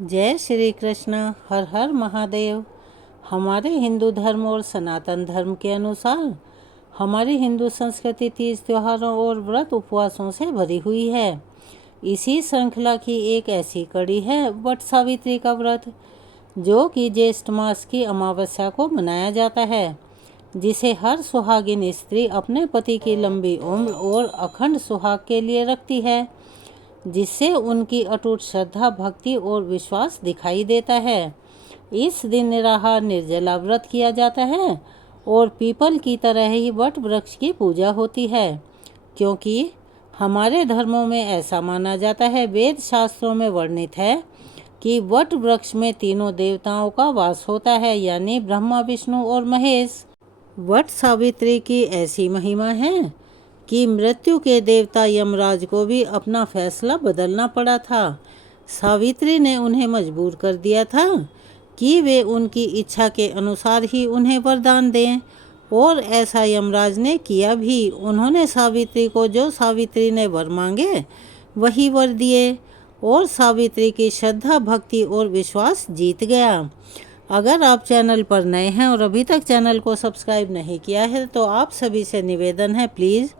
जय श्री कृष्ण। हर हर महादेव। हमारे हिंदू धर्म और सनातन धर्म के अनुसार हमारी हिंदू संस्कृति तीज त्योहारों और व्रत उपवासों से भरी हुई है। इसी श्रृंखला की एक ऐसी कड़ी है वट सावित्री का व्रत, जो कि ज्येष्ठ मास की अमावस्या को मनाया जाता है, जिसे हर सुहागिन स्त्री अपने पति की लंबी उम्र और अखंड सुहाग के लिए रखती है, जिससे उनकी अटूट श्रद्धा, भक्ति और विश्वास दिखाई देता है। इस दिन निराहार निर्जला व्रत किया जाता है और पीपल की तरह ही वट वृक्ष की पूजा होती है, क्योंकि हमारे धर्मों में ऐसा माना जाता है, वेद शास्त्रों में वर्णित है कि वट वृक्ष में तीनों देवताओं का वास होता है, यानी ब्रह्मा, विष्णु और महेश। वट सावित्री की ऐसी महिमा है कि मृत्यु के देवता यमराज को भी अपना फैसला बदलना पड़ा था। सावित्री ने उन्हें मजबूर कर दिया था कि वे उनकी इच्छा के अनुसार ही उन्हें वरदान दें, और ऐसा यमराज ने किया भी। उन्होंने सावित्री को जो सावित्री ने वर मांगे वही वर दिए, और सावित्री की श्रद्धा, भक्ति और विश्वास जीत गया। अगर आप चैनल पर नए हैं और अभी तक चैनल को सब्सक्राइब नहीं किया है तो आप सभी से निवेदन है, प्लीज़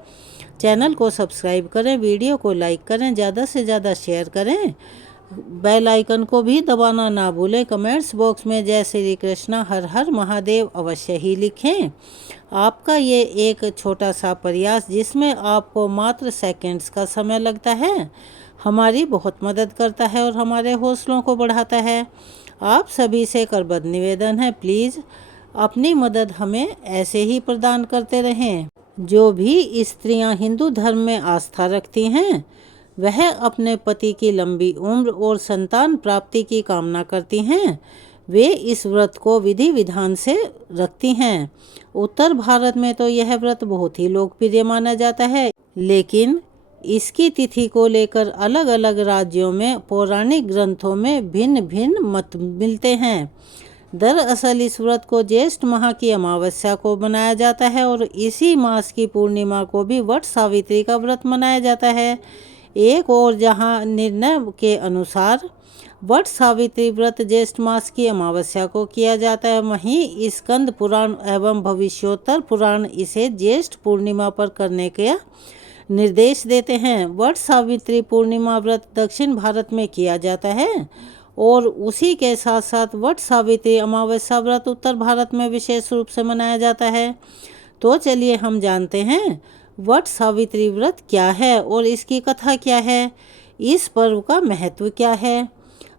चैनल को सब्सक्राइब करें, वीडियो को लाइक करें, ज़्यादा से ज़्यादा शेयर करें, बेल आइकन को भी दबाना ना भूलें। कमेंट्स बॉक्स में जय श्री कृष्णा, हर हर महादेव अवश्य ही लिखें। आपका ये एक छोटा सा प्रयास, जिसमें आपको मात्र सेकंड्स का समय लगता है, हमारी बहुत मदद करता है और हमारे हौसलों को बढ़ाता है। आप सभी से करबद्ध निवेदन है, प्लीज़ अपनी मदद हमें ऐसे ही प्रदान करते रहें। जो भी स्त्रियां हिंदू धर्म में आस्था रखती हैं, वह अपने पति की लंबी उम्र और संतान प्राप्ति की कामना करती हैं। वे इस व्रत को विधि विधान से रखती हैं। उत्तर भारत में तो यह व्रत बहुत ही लोकप्रिय माना जाता है, लेकिन इसकी तिथि को लेकर अलग अलग राज्यों में पौराणिक ग्रंथों में भिन्न भिन्न मत मिलते हैं। दरअसल इस व्रत को ज्येष्ठ माह की अमावस्या को मनाया जाता है और इसी मास की पूर्णिमा को भी वट सावित्री का व्रत मनाया जाता है। एक और जहां निर्णय के अनुसार वट सावित्री व्रत ज्येष्ठ मास की अमावस्या को किया जाता है, वहीं स्कंद पुराण एवं भविष्योत्तर पुराण इसे ज्येष्ठ पूर्णिमा पर करने का निर्देश देते हैं। वट सावित्री पूर्णिमा व्रत दक्षिण भारत में किया जाता है और उसी के साथ साथ वट सावित्री अमावस्या व्रत उत्तर भारत में विशेष रूप से मनाया जाता है। तो चलिए हम जानते हैं वट सावित्री व्रत क्या है और इसकी कथा क्या है, इस पर्व का महत्व क्या है।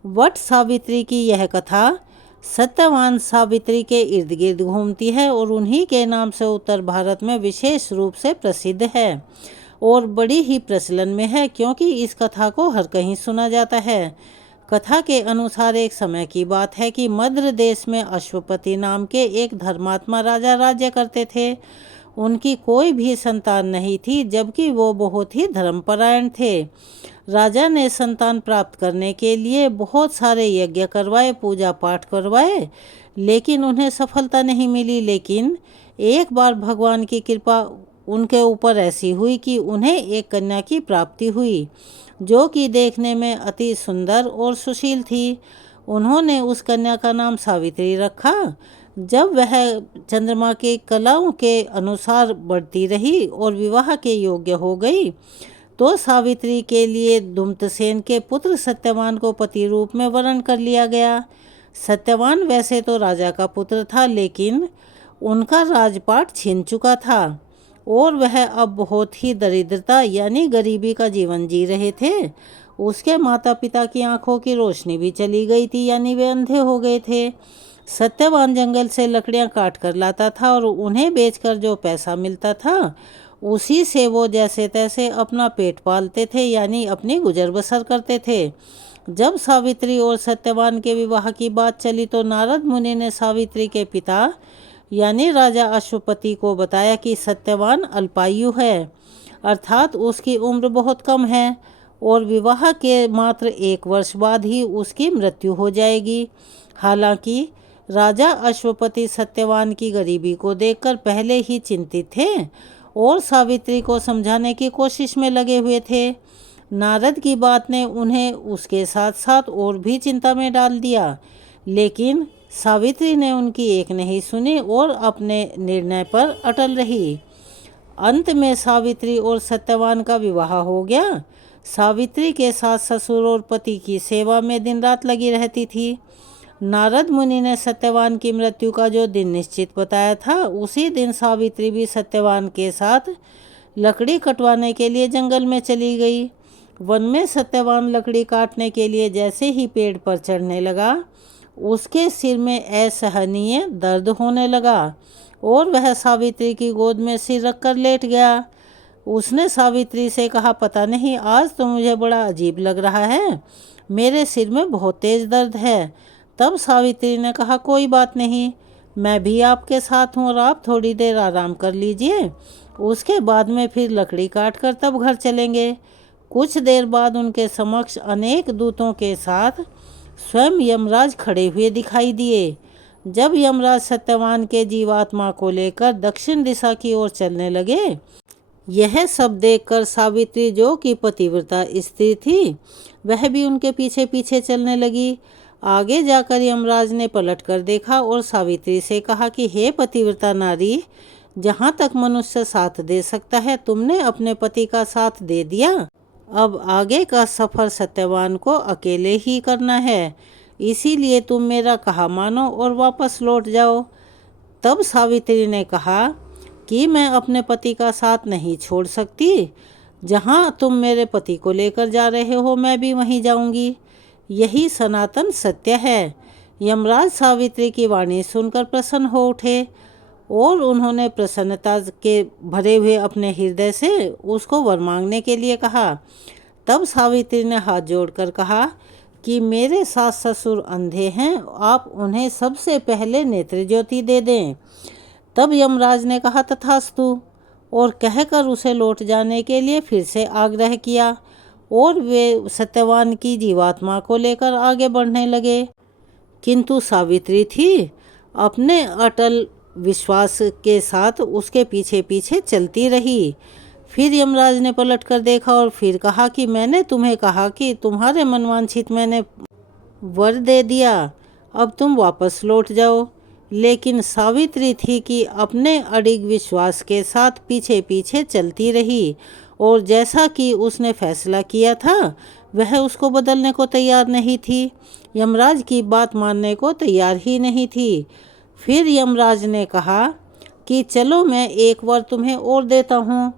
वट सावित्री की यह कथा सत्यवान सावित्री के इर्द गिर्द घूमती है और उन्हीं के नाम से उत्तर भारत में विशेष रूप से प्रसिद्ध है और बड़ी ही प्रचलन में है, क्योंकि इस कथा को हर कहीं सुना जाता है। कथा के अनुसार एक समय की बात है कि मद्र देश में अश्वपति नाम के एक धर्मात्मा राजा राज्य करते थे। उनकी कोई भी संतान नहीं थी, जबकि वो बहुत ही धर्मपरायण थे। राजा ने संतान प्राप्त करने के लिए बहुत सारे यज्ञ करवाए, पूजा पाठ करवाए, लेकिन उन्हें सफलता नहीं मिली। लेकिन एक बार भगवान की कृपा उनके ऊपर ऐसी हुई कि उन्हें एक कन्या की प्राप्ति हुई, जो कि देखने में अति सुंदर और सुशील थी। उन्होंने उस कन्या का नाम सावित्री रखा। जब वह चंद्रमा के कलाओं के अनुसार बढ़ती रही और विवाह के योग्य हो गई, तो सावित्री के लिए धूम्रसेन के पुत्र सत्यवान को पति रूप में वरण कर लिया गया। सत्यवान वैसे तो राजा का पुत्र था, लेकिन उनका राजपाट छिन चुका था और वह अब बहुत ही दरिद्रता यानी गरीबी का जीवन जी रहे थे। उसके माता पिता की आंखों की रोशनी भी चली गई थी, यानी वे अंधे हो गए थे। सत्यवान जंगल से लकड़ियां काट कर लाता था और उन्हें बेचकर जो पैसा मिलता था, उसी से वो जैसे तैसे अपना पेट पालते थे, यानी अपनी गुजर बसर करते थे। जब सावित्री और सत्यवान के विवाह की बात चली तो नारद मुनि ने सावित्री के पिता यानी राजा अश्वपति को बताया कि सत्यवान अल्पायु है, अर्थात उसकी उम्र बहुत कम है और विवाह के मात्र 1 वर्ष बाद ही उसकी मृत्यु हो जाएगी। हालांकि राजा अश्वपति सत्यवान की गरीबी को देखकर पहले ही चिंतित थे और सावित्री को समझाने की कोशिश में लगे हुए थे। नारद की बात ने उन्हें उसके साथ साथ और भी चिंता में डाल दिया, लेकिन सावित्री ने उनकी एक नहीं सुनी और अपने निर्णय पर अटल रही। अंत में सावित्री और सत्यवान का विवाह हो गया। सावित्री के साथ ससुर और पति की सेवा में दिन रात लगी रहती थी। नारद मुनि ने सत्यवान की मृत्यु का जो दिन निश्चित बताया था, उसी दिन सावित्री भी सत्यवान के साथ लकड़ी कटवाने के लिए जंगल में चली गई। वन में सत्यवान लकड़ी काटने के लिए जैसे ही पेड़ पर चढ़ने लगा, उसके सिर में असहनीय दर्द होने लगा और वह सावित्री की गोद में सिर रखकर लेट गया। उसने सावित्री से कहा, पता नहीं आज तो मुझे बड़ा अजीब लग रहा है, मेरे सिर में बहुत तेज दर्द है। तब सावित्री ने कहा, कोई बात नहीं, मैं भी आपके साथ हूँ और आप थोड़ी देर आराम कर लीजिए, उसके बाद में फिर लकड़ी काट कर तब घर चलेंगे। कुछ देर बाद उनके समक्ष अनेक दूतों के साथ स्वयं यमराज खड़े हुए दिखाई दिए। जब यमराज सत्यवान के जीवात्मा को लेकर दक्षिण दिशा की ओर चलने लगे, यह सब देखकर सावित्री, जो कि पतिव्रता स्त्री थी, वह भी उनके पीछे पीछे चलने लगी। आगे जाकर यमराज ने पलट कर देखा और सावित्री से कहा कि हे पतिव्रता नारी, जहाँ तक मनुष्य साथ दे सकता है तुमने अपने पति का साथ दे दिया, अब आगे का सफ़र सत्यवान को अकेले ही करना है, इसीलिए तुम मेरा कहा मानो और वापस लौट जाओ। तब सावित्री ने कहा कि मैं अपने पति का साथ नहीं छोड़ सकती, जहाँ तुम मेरे पति को लेकर जा रहे हो मैं भी वहीं जाऊंगी, यही सनातन सत्य है। यमराज सावित्री की वाणी सुनकर प्रसन्न हो उठे और उन्होंने प्रसन्नता के भरे हुए अपने हृदय से उसको वर मांगने के लिए कहा। तब सावित्री ने हाथ जोड़कर कहा कि मेरे सास ससुर अंधे हैं, आप उन्हें सबसे पहले नेत्र ज्योति दे दें। तब यमराज ने कहा, तथास्तु, और कहकर उसे लौट जाने के लिए फिर से आग्रह किया और वे सत्यवान की जीवात्मा को लेकर आगे बढ़ने लगे। किंतु सावित्री थी अपने अटल विश्वास के साथ उसके पीछे पीछे चलती रही। फिर यमराज ने पलट कर देखा और फिर कहा कि मैंने तुम्हें कहा कि तुम्हारे मनवांछित मैंने वर दे दिया, अब तुम वापस लौट जाओ। लेकिन सावित्री थी कि अपने अडिग विश्वास के साथ पीछे पीछे चलती रही और जैसा कि उसने फैसला किया था वह उसको बदलने को तैयार नहीं थी, यमराज की बात मानने को तैयार ही नहीं थी। फिर यमराज ने कहा कि चलो मैं एक बार तुम्हें और देता हूँ।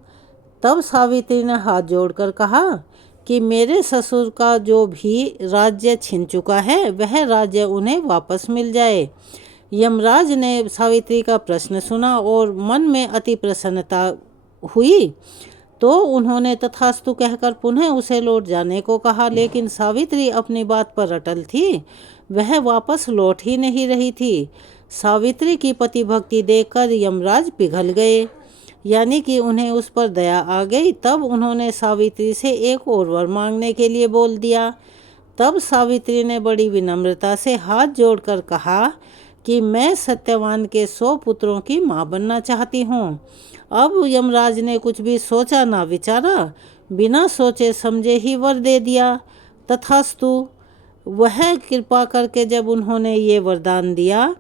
तब सावित्री ने हाथ जोड़कर कहा कि मेरे ससुर का जो भी राज्य छिन चुका है वह राज्य उन्हें वापस मिल जाए। यमराज ने सावित्री का प्रश्न सुना और मन में अति प्रसन्नता हुई, तो उन्होंने तथास्तु कहकर पुनः उसे लौट जाने को कहा। लेकिन सावित्री अपनी बात पर अटल थी, वह वापस लौट ही नहीं रही थी। सावित्री की पति भक्ति देखकर यमराज पिघल गए, यानी कि उन्हें उस पर दया आ गई। तब उन्होंने सावित्री से एक और वर मांगने के लिए बोल दिया। तब सावित्री ने बड़ी विनम्रता से हाथ जोड़कर कहा कि मैं सत्यवान के 100 पुत्रों की माँ बनना चाहती हूँ। अब यमराज ने कुछ भी सोचा ना विचारा, बिना सोचे समझे ही वर दे दिया। तथास्तु, वह कृपा करके जब उन्होंने ये वरदान दिया,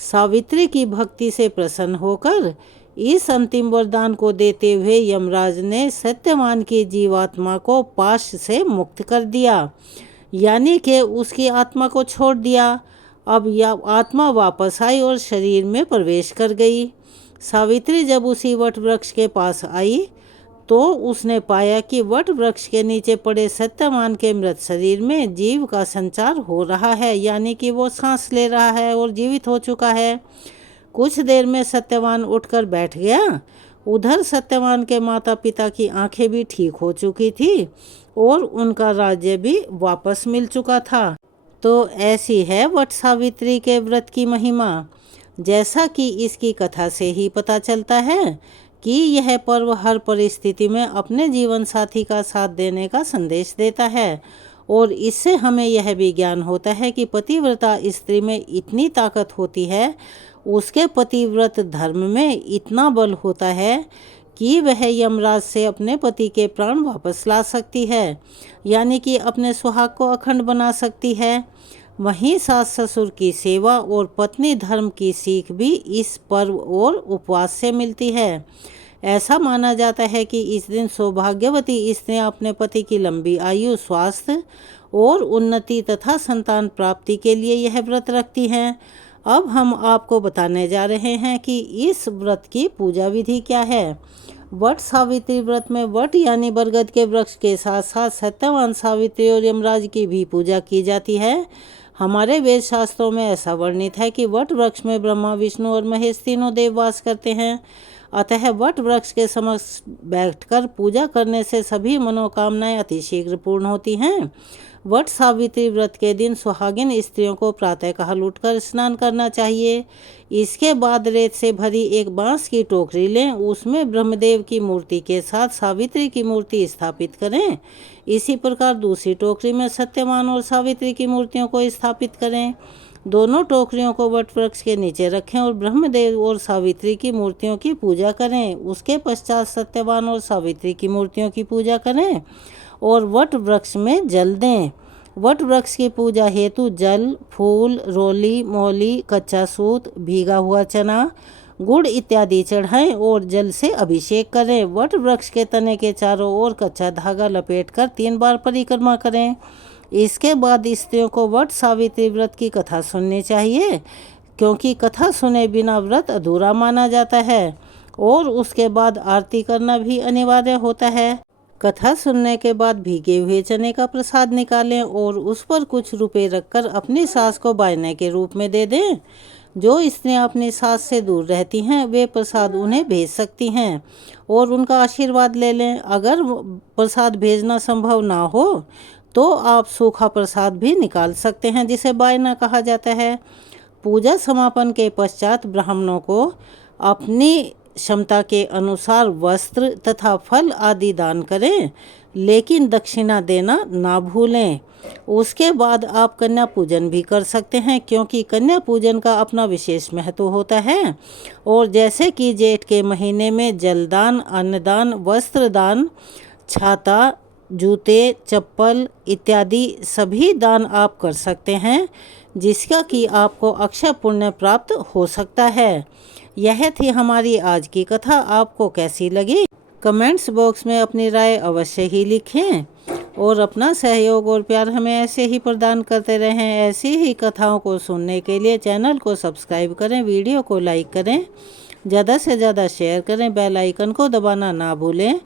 सावित्री की भक्ति से प्रसन्न होकर इस अंतिम वरदान को देते हुए यमराज ने सत्यवान की जीवात्मा को पाश से मुक्त कर दिया, यानी कि उसकी आत्मा को छोड़ दिया। अब यह आत्मा वापस आई और शरीर में प्रवेश कर गई। सावित्री जब उसी वट वृक्ष के पास आई तो उसने पाया कि वट वृक्ष के नीचे पड़े सत्यवान के मृत शरीर में जीव का संचार हो रहा है, यानी कि वो सांस ले रहा है और जीवित हो चुका है। कुछ देर में सत्यवान उठकर बैठ गया। उधर सत्यवान के माता पिता की आंखें भी ठीक हो चुकी थी और उनका राज्य भी वापस मिल चुका था। तो ऐसी है वट सावित्री के व्रत की महिमा। जैसा कि इसकी कथा से ही पता चलता है कि यह पर्व हर परिस्थिति में अपने जीवन साथी का साथ देने का संदेश देता है और इससे हमें यह भी ज्ञान होता है कि पतिव्रता स्त्री में इतनी ताकत होती है, उसके पतिव्रत धर्म में इतना बल होता है कि वह यमराज से अपने पति के प्राण वापस ला सकती है, यानी कि अपने सुहाग को अखंड बना सकती है। वहीं सास ससुर की सेवा और पत्नी धर्म की सीख भी इस पर्व और उपवास से मिलती है। ऐसा माना जाता है कि इस दिन सौभाग्यवती स्त्रियां अपने पति की लंबी आयु, स्वास्थ्य और उन्नति तथा संतान प्राप्ति के लिए यह व्रत रखती हैं। अब हम आपको बताने जा रहे हैं कि इस व्रत की पूजा विधि क्या है। वट सावित्री व्रत में वट यानी बरगद के वृक्ष के साथ साथ सत्यवान सावित्री और यमराज की भी पूजा की जाती है। हमारे वेद शास्त्रों में ऐसा वर्णित है कि वट वृक्ष में ब्रह्मा, विष्णु और महेश तीनों देव वास करते हैं। अतः वट वृक्ष के समक्ष बैठकर पूजा करने से सभी मनोकामनाएं अतिशीघ्र पूर्ण होती हैं। वट सावित्री व्रत के दिन सुहागिन स्त्रियों को प्रातःकाल उठकर स्नान करना चाहिए। इसके बाद रेत से भरी एक बांस की टोकरी लें, उसमें ब्रह्मदेव की मूर्ति के साथ सावित्री की मूर्ति स्थापित करें। इसी प्रकार दूसरी टोकरी में सत्यवान और सावित्री की मूर्तियों को स्थापित करें। दोनों टोकरियों को वट वृक्ष के नीचे रखें और ब्रह्मदेव और सावित्री की मूर्तियों की पूजा करें। उसके पश्चात सत्यवान और सावित्री की मूर्तियों की पूजा करें और वट वृक्ष में जल दें। वट वृक्ष की पूजा हेतु जल, फूल, रोली, मौली, कच्चा सूत, भीगा हुआ चना, गुड़ इत्यादि चढ़ाएं और जल से अभिषेक करें। वट वृक्ष के तने के चारों ओर कच्चा धागा लपेटकर 3 बार परिक्रमा करें। इसके बाद स्त्रियों को वट सावित्री व्रत की कथा सुननी चाहिए, क्योंकि कथा सुने बिना व्रत अधूरा माना जाता है और उसके बाद आरती करना भी अनिवार्य होता है। कथा सुनने के बाद भीगे हुए चने का प्रसाद निकालें और उस पर कुछ रुपए रखकर अपनी सास को बायने के रूप में दे दें। जो स्त्रियां अपनी सास से दूर रहती हैं वे प्रसाद उन्हें भेज सकती हैं और उनका आशीर्वाद ले लें। अगर प्रसाद भेजना संभव ना हो तो आप सूखा प्रसाद भी निकाल सकते हैं, जिसे बायना कहा जाता है। पूजा समापन के पश्चात ब्राह्मणों को अपनी क्षमता के अनुसार वस्त्र तथा फल आदि दान करें, लेकिन दक्षिणा देना ना भूलें। उसके बाद आप कन्या पूजन भी कर सकते हैं, क्योंकि कन्या पूजन का अपना विशेष महत्व होता है। और जैसे कि जेठ के महीने में जलदान, अन्नदान, वस्त्रदान, छाता, जूते, चप्पल इत्यादि सभी दान आप कर सकते हैं, जिसका कि आपको अक्षय पुण्य प्राप्त हो सकता है। यह थी हमारी आज की कथा। आपको कैसी लगी? कमेंट्स बॉक्स में अपनी राय अवश्य ही लिखें और अपना सहयोग और प्यार हमें ऐसे ही प्रदान करते रहें। ऐसी ही कथाओं को सुनने के लिए चैनल को सब्सक्राइब करें, वीडियो को लाइक करें, ज़्यादा से ज़्यादा शेयर करें, बेल आइकन को दबाना ना भूलें।